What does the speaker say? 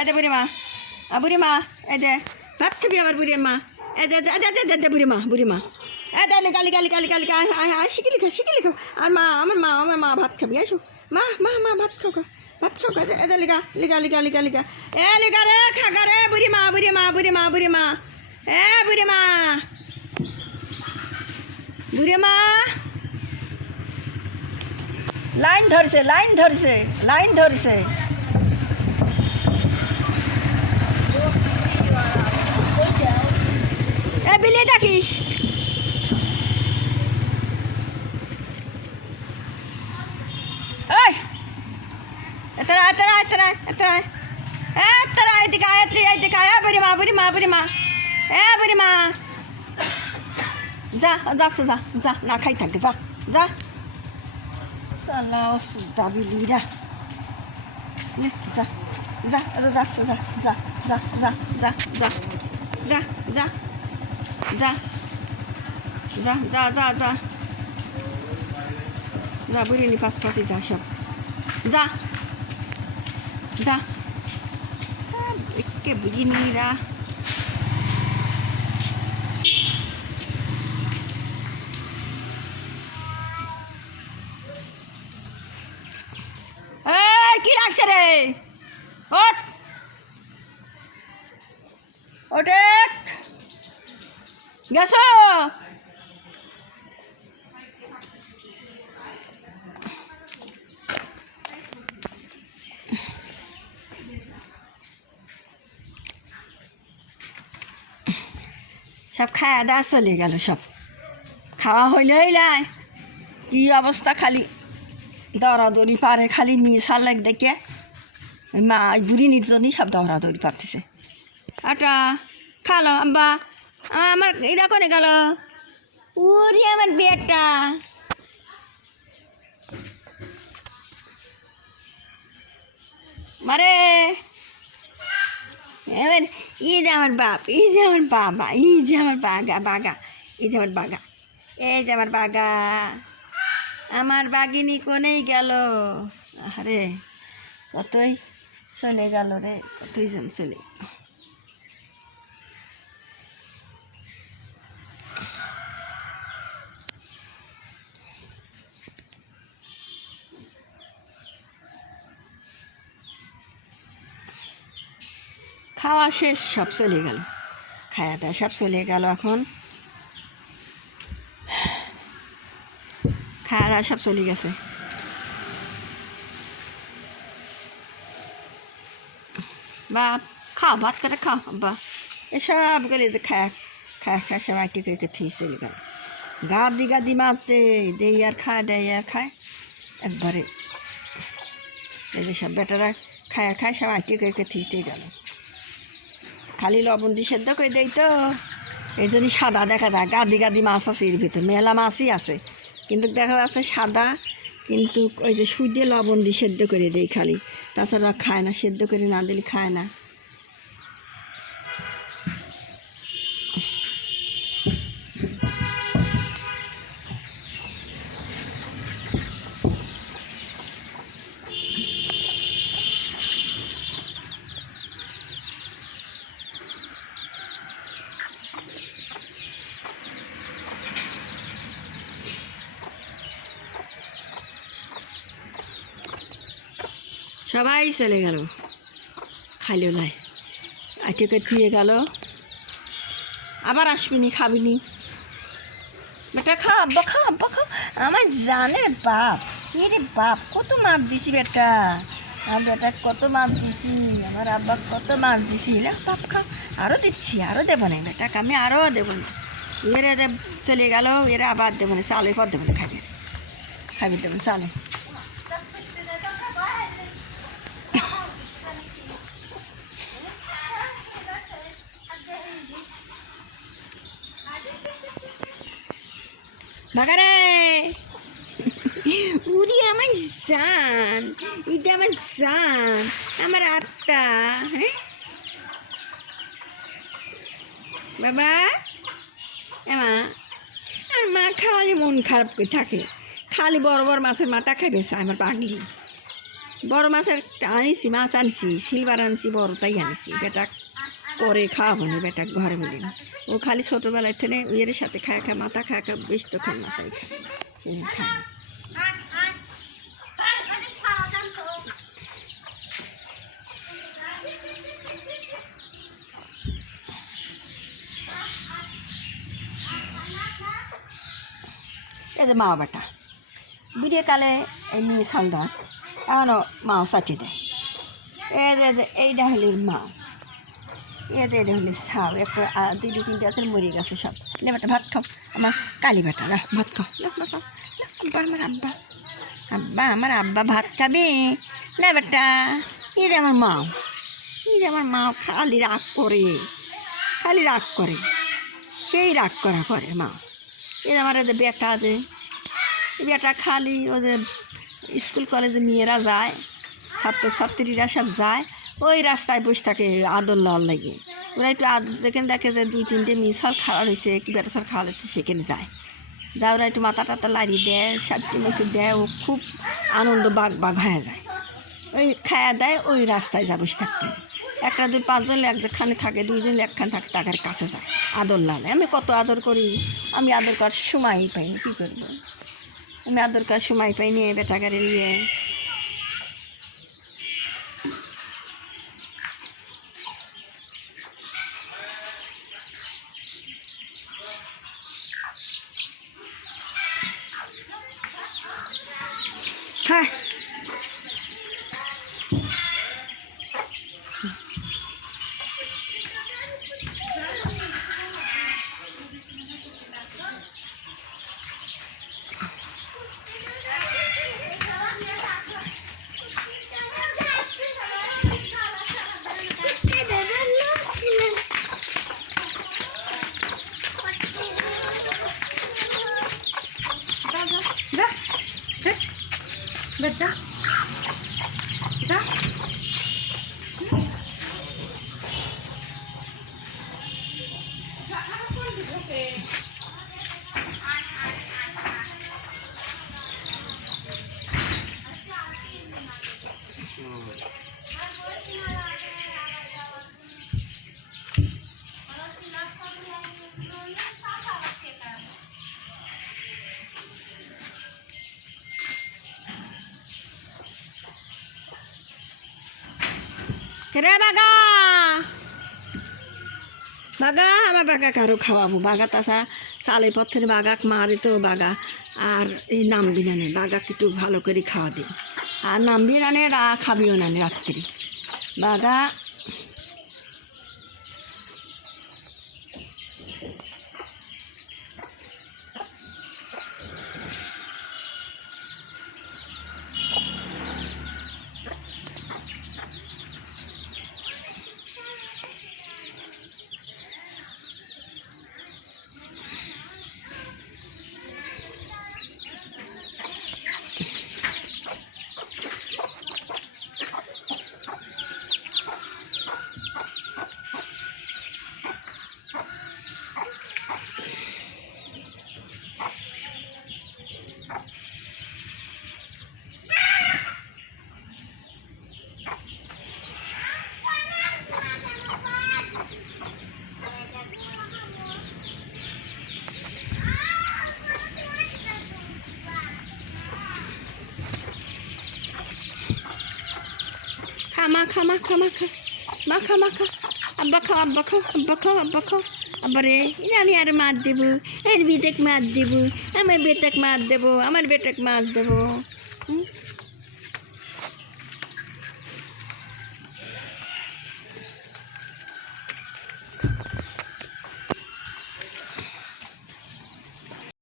এদে বুড়িমা। বুড়িমা এদে ভাত খাবি আমার বুড়ির মা এদে এদে এদে বুড়িমা বুড়িমা। এদে লিখা লিখা লিখা লিখা লিখা শিখে লিখো শিখে লিখো আর মা, আমার মা আমার মা, ভাত খাবি আসো মা মা মা, ভাত খাও ভাত খাও এদে লিখা লিখা লিগা লিখা লিখা এ লিখা রে খাগা রে, বুড়িমা বুড়িমা বুড়িমা বুড়িমা। এ, বুড়িমা। বুড়িমা। লাইন ধরছে লাইন ধরছে লাইন ধরছে। বিলে ডাকিস এতরা এতরা এতরা এতরা এতরা এদিকে আয় এদিকে এদিকে আয় বুড়ি মা বুড়ি মা বুড়ি মা এ বুড়ি মা যা যাচ্ছে যা যা না খাই থাকে যা যা আল্লাহ অসুবিধা বিলিরা যা যা যাচ্ছে যা যা যা যা যা যা যা যা যা যা যা যা যা। যা বুড়িনি পাশ পাশে যা সব। যা যা। একে বুড়িনিরা কি লাগছে রে? ওঠ। ওঠে। গেছো। সব খাওয়া দাওয়া চলে গেল সব। খাওয়া হইলেই। নাই কি অবস্থা খালি? দৌড়াদৌড়ি পারে খালি মিশাল সারলাক দেখে। মা বুড়ি নির্জনই সব দৌড়াদৌড়ি পারতেছে। আটা, খালো, আম্বা। আ- আমার এটা করে গেল। উরি আমার বেটা মারে। এবার ই যে আমার বাপ ই যে আমার বাবা ই যে আমার বাগা বাগা, এই যে আমার বাগা, এই যে আমার বাগা। আমার বাগিনী কোনেই গেল? আরে কতই চলে গেল রে, কতই জন চলে খাওয়া শেষ, সব চলে গেল। খাওয়া দাওয়া সব চলে গেল এখন। খাওয়া দাওয়া সব চলে গেছে। বাপ খাও, ভাত করে খাও? বা এসব গেলে যে খায় খায় খায় সব আইটি করে থিয়ে চলে গেল। গা দি গা দি মাছ দে দেই আর খায় দেয় আর খায়। একবারে। এই যে সব বেটারা খায় খায়, সব আইটি করে থিয়ে গেল। খালি লবণ দিয়ে সেদ্ধ করে দেই তো। এই যদি সাদা দেখা যায়, গাদি গাদি মাছ আছে এর ভিতরে, মেলা মাছই আছে। কিন্তু দেখা যাচ্ছে সাদা, কিন্তু ওই যে সুদে লবণ দিয়ে সেদ্ধ করে দেই খালি। তাছাড়া খায় না, সেদ্ধ করে না দিলে খায় না। সবাই চলে গেল। খাইলো লাই আইটিকে থুয়ে গেল। আবার আসবিনি, খাবিনি। বেটা খা আব্বা খা আব্বা খা আমার জানে বাপ। এরে বাপ, কত মাছ দিছি বেটা। আমার বেটা কত মাছ দিছি। আমার আব্বা কত মাছ দিছি। বাপ খা আরও দিচ্ছি আরও দেবো না বেটাকে আমি আরও দেবো না। এরা চলে গেল। এরা আবার দেবো না। চালের পর দেবো না। খাবি খাবি দেবো চালে বাগারে। উরি আমার জান এটা আমার জান, আমার আত্মা হ্যাঁ? বাবা এমা আর মা খাওয়ালে মন খারাপ করে থাকে। খালি বড় বড় মাছের মাথা খাইবে আমার পাগলি। বড় মাছের আনিছি, মাছ আনছি, সিলভার আনছি, বড় তাই আনিছি। বেটা পরে খাওয়াবো না বেটা ঘরে মিলি ও খালি ছোটোবেলায় থেকে এর সাথে খায় খায়, মাথা খায় খায়, বেশ তো খায় মাথায় যে মা বেটা বিড়িয়ে কালে এই মেয়ে সালটা এখনও মাও সাচি দেয়। যে এইটা হলি মাও এটা হলি সাও একটা দুইটা তিনটে আছে, মরে গেছে সব। লে বেটা, ভাত খাও, আমার কালী বেটা ভাত খাও। আব্বা, আমার আব্বা। আব্বা, আমার আব্বা, ভাত খাবে? না বেটা যে আমার এই যে আমার মা খালি রাগ করে। খালি রাগ করে। সেই রাগ করা করে মা। যে আমার যে বেটা আছে বেটা খালি ও যে স্কুল, কলেজে মেয়েরা যায়, ছাত্রছাত্রীরা সব যায়। ওই রাস্তায় বসে থাকে আদর লাল লাগে। ওরা একটু আদর যেখানে দেখে যে দুই, তিনটে মিশাল খাওয়া হয়েছে কি বেটা সাল খাওয়া হয়েছে সেখানে যায়। যা ওরা একটু মাথা টাতা লাড়ি দেয় সাপটি একটু দেয়, ও খুব আনন্দ বাঘ বাগ হয়ে যায়। ওই খায়া দেয়, ওই রাস্তায় যা বসে থাকতে একটা দুই পাঁচজন একখানে থাকে, দুইজন একখানে থাকে, তাদের কাছে যায়। আদর লালে আমি কত আদর করি? আমি আদর করার সময়ই পাইনি, কী করব? আমি আদর করার সময় পাইনি বেটাকারে নিয়ে হ্যাঁ যা যা বেশ যা যা রে বাগা বাগা, আমার বাগা কারও খাওয়াবো। বাগা তাছাড়া চালে পথের বাগাক মারে তো বাগা। আর এই নামবি না বাগা একটু ভালো করে খাওয়া দে। আর নামবি না রা খাবিও নে রাত্রি। বাগা মাখা মাখা মাখা। মাখা মা খা মা খা মা খা আব্বা খাও আব্বা খাও আব্বা খাও আব্বা খাও। আব্বা রে, এই আমি আর মার দেবো। এর বিটেক মার দেবো। আমার বেটাক মার?